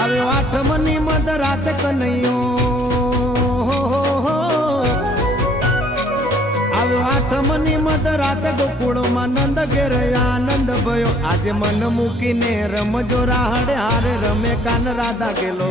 આવ્યો આઠમની મધ રાત કનૈયો, આવ્યો આઠમની મધ રાત ગોકુળમાં નંદ ઘેર આનંદ ભયો. આજે મન મૂકીને રમજો રાહડે હારે રમે કાન રાધા ગેલો.